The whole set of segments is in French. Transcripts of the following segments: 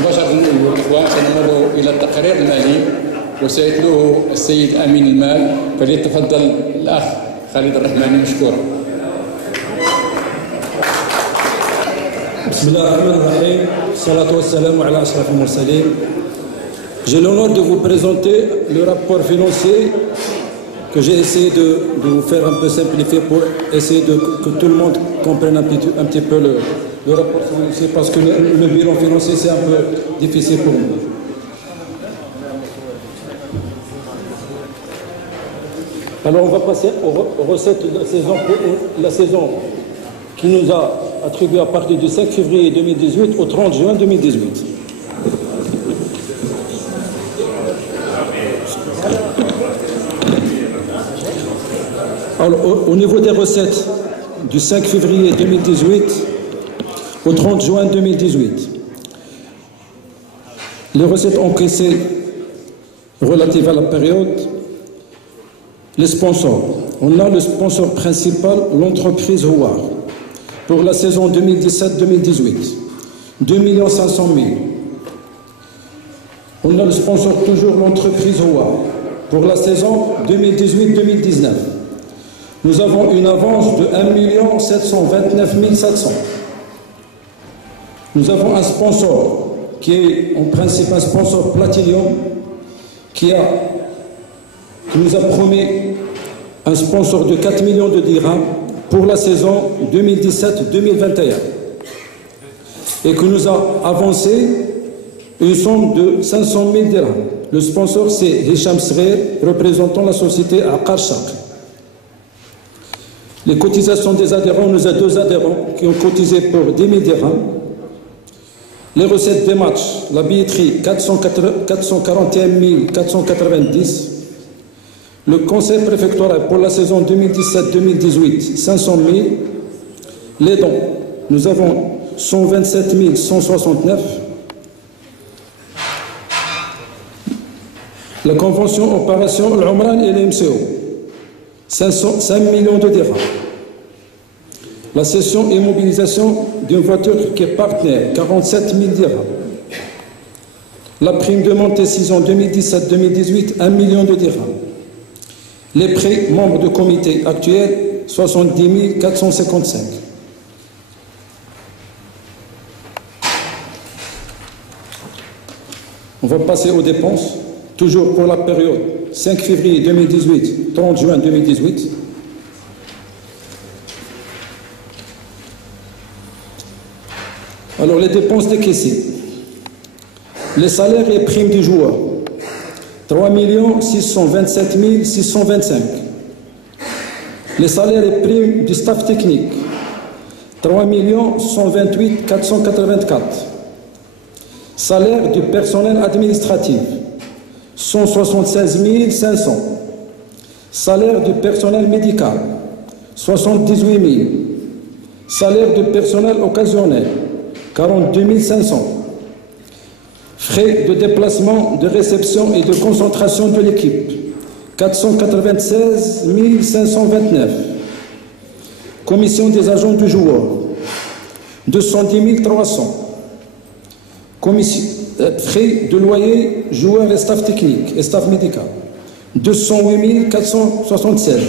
مباشرة أيها الأخوة سنمر إلى التقرير المالي وسيتلوه السيد أمين المال، فليتفضل الأخ خالد الرحماني مشكورا. بسم الله الرحمن الرحيم، الصلاة والسلام على أشرف المرسلين. J'ai l'honneur de vous présenter le rapport financier que j'ai essayé de vous faire un peu simplifier pour essayer que tout le monde comprenne un petit peu le rapport financier, parce que le bilan financier c'est un peu difficile pour nous. Alors on va passer aux recettes de la saison qui nous a attribué à partir du 5 février 2018 au 30 juin 2018. Alors, au niveau des recettes du 5 février 2018 au 30 juin 2018, les recettes encaissées relatives à la période, les sponsors. On a le sponsor principal, l'entreprise Houar, pour la saison 2017-2018, 2 500 000. On a le sponsor toujours l'entreprise Houar, pour la saison 2018-2019. Nous avons une avance de 1 729 700. Nous avons un sponsor qui est en principe un sponsor Platinum qui nous a promis un sponsor de 4 millions de dirhams pour la saison 2017-2021 et qui nous a avancé une somme de 500 000 dirhams. Le sponsor c'est Hicham Srer, représentant la société Aqar Shaq. Les cotisations des adhérents, nous avons 2 adhérents qui ont cotisé pour 10 000 dirhams. Les recettes des matchs, la billetterie 441 490. Le conseil préfectoral pour la saison 2017-2018, 500 000. Les dons, nous avons 127 169. La convention opération l'Omran et l'MCO, 5 millions de dirhams. La cession et mobilisation d'une voiture qui est partenaire, 47 000 dirhams. La prime de montée saison 2017-2018, 1 million de dirhams. Les prêts membres de comité actuels, 70 455. On va passer aux dépenses, toujours pour la période 5 février 2018, 30 juin 2018. Alors les dépenses décaissées. Les salaires et primes du joueur, 3 627 625. Les salaires et primes du staff technique, 3 128 484. Salaire du personnel administratif, 176 500. Salaire du personnel médical, 78 000. Salaire du personnel occasionnel, 42 500. Frais de déplacement, de réception et de concentration de l'équipe, 496 529. Commission des agents du joueur, 210 300. Frais de loyer, joueurs et staff technique et staff médical, 208 476.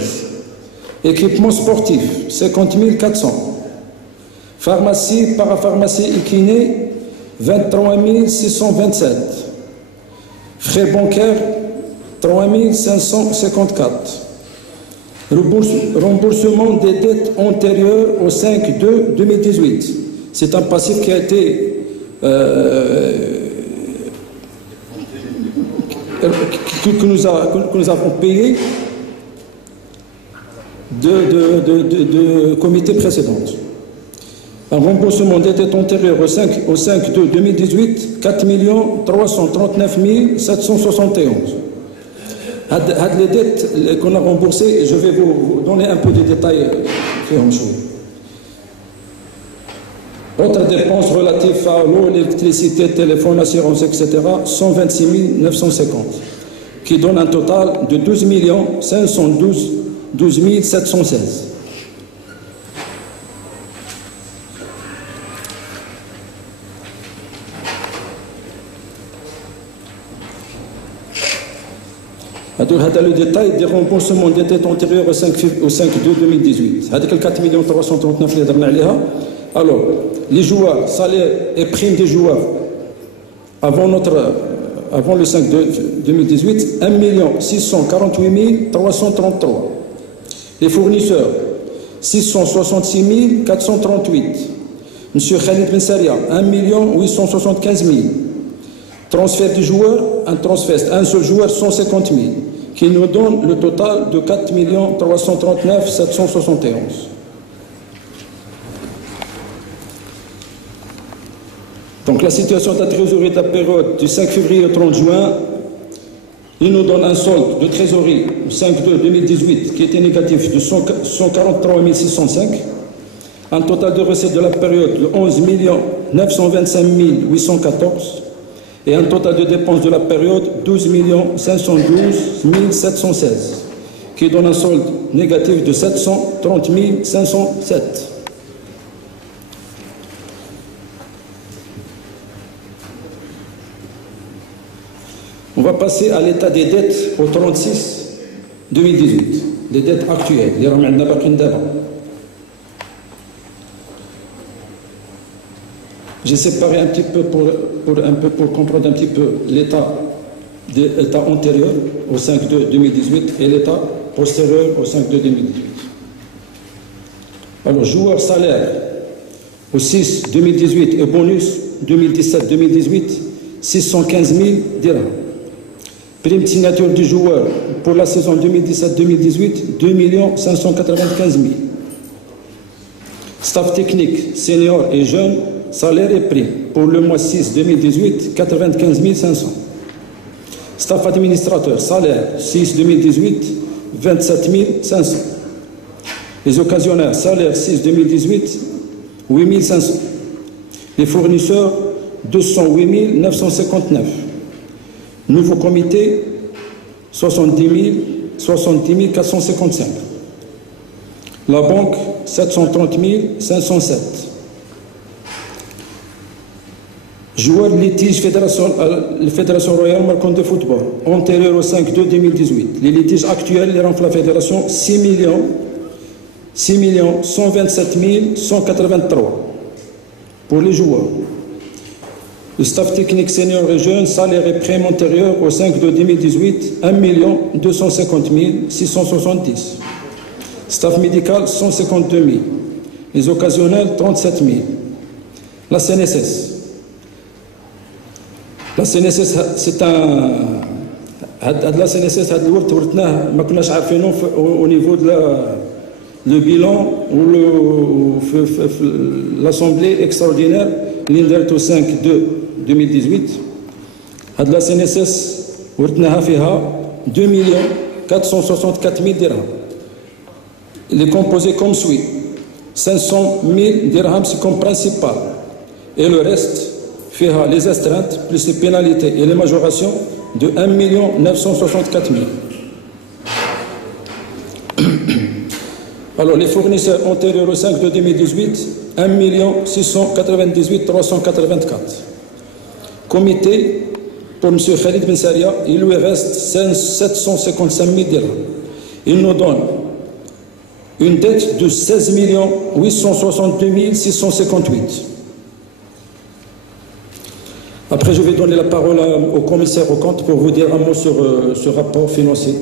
Équipement sportif, 50 400. Pharmacie, parapharmacie et kiné, 23 627. Frais bancaires, 3 554. Remboursement des dettes antérieures au 5/2/2018. C'est un passif qui a été que nous avons payé de comités précédents. Un remboursement des dettes antérieures au 5/2/2018, 4 339 771. Les dettes qu'on a remboursées, je vais vous donner un peu de détails. Autres dépenses relatives à l'eau, l'électricité, téléphone, assurance, etc., 126 950, qui donne un total de 12 512 716. هذا le détail des remboursements des dettes antérieures au 5/2/2018. هذيك 4 339 اللي هضرنا عليها. Alors, les joueurs, salaires et primes des joueurs avant le 5/2/2018, 1 648 333. Les fournisseurs, 666 438. Monsieur Khalid Ben Saria, 1 875 000. Transfert du joueur, un seul joueur, 150 000, qui nous donne le total de 4 339 771. Donc la situation de la trésorerie de la période du 5 février au 30 juin, il nous donne un solde de trésorerie 5/2/2018 qui était négatif de 143 605, un total de recettes de la période de 11 925 814 et un total de dépenses de la période 12 512 716 qui donne un solde négatif de 730 507. On va passer à l'état des dettes au 36/2018, les dettes actuelles, les ramènes d'abord. J'ai séparé un petit peu pour comprendre un petit peu l'état antérieur au 5/2/2018 et l'état postérieur au 5/2/2018. Alors, joueurs salaires au 6/2018 et bonus 2017/2018, 615 000 dirhams. Prime de signature du joueur pour la saison 2017-2018, 2 595 000. Staff technique, senior et jeune, salaire et prime. Pour le mois 6-2018, 95 500. Staff administrateur, salaire 6-2018, 27 500. Les occasionnaires, salaire 6-2018, 8 500. Les fournisseurs, 208 959. Nouveau comité, 70 455. La banque, 730 507. Joueurs litige Fédération Royale Marocaine de football, antérieur au 5/2/2018. Les litiges actuels, les renflent la Fédération, 6 127 183 pour les joueurs. Le staff technique senior et jeune, salaire et prime antérieur au 5/2/2018, 1 250 670. Staff médical, 152 000. Les occasionnels, 37 000. La CNSS. La CNSS, c'est un... La CNSS, au niveau de le bilan ou l'assemblée extraordinaire, l'INDERT au 5/2/2018. La CNSS, 2 464 000 dirhams. Il est composé comme suit. 500 000 dirhams, c'est comme principal. Et le reste, fait les astreintes, plus les pénalités et les majorations de 1 964 000. Alors, les fournisseurs antérieurs au 5/2/2018, 1 698 384. Comité, pour M. Khalid Ben Saria, il lui reste 755 000 dirhams. Il nous donne une dette de 16 862 658. Après, je vais donner la parole au commissaire au compte pour vous dire un mot sur ce rapport financier.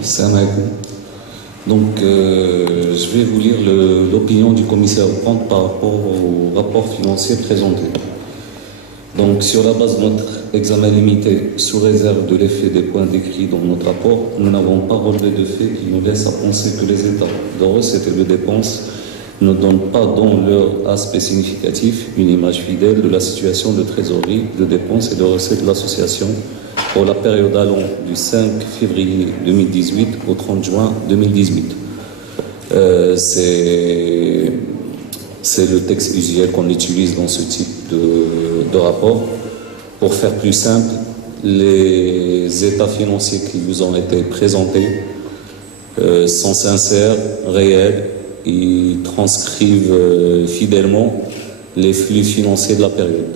Salam alaikum. Donc, je vais vous lire l'opinion du commissaire au compte par rapport au rapport financier présenté. Donc, sur la base de notre examen limité, sous réserve de l'effet des points décrits dans notre rapport, nous n'avons pas relevé de faits qui nous laissent à penser que les états de recettes et de dépenses ne donnent pas dans leur aspect significatif une image fidèle de la situation de trésorerie, de dépenses et de recettes de l'association pour la période allant du 5 février 2018 au 30 juin 2018. C'est le texte usuel qu'on utilise dans ce type de rapport. Pour faire plus simple, les états financiers qui vous ont été présentés sont sincères, réels, ils transcrivent fidèlement les flux financiers de la période.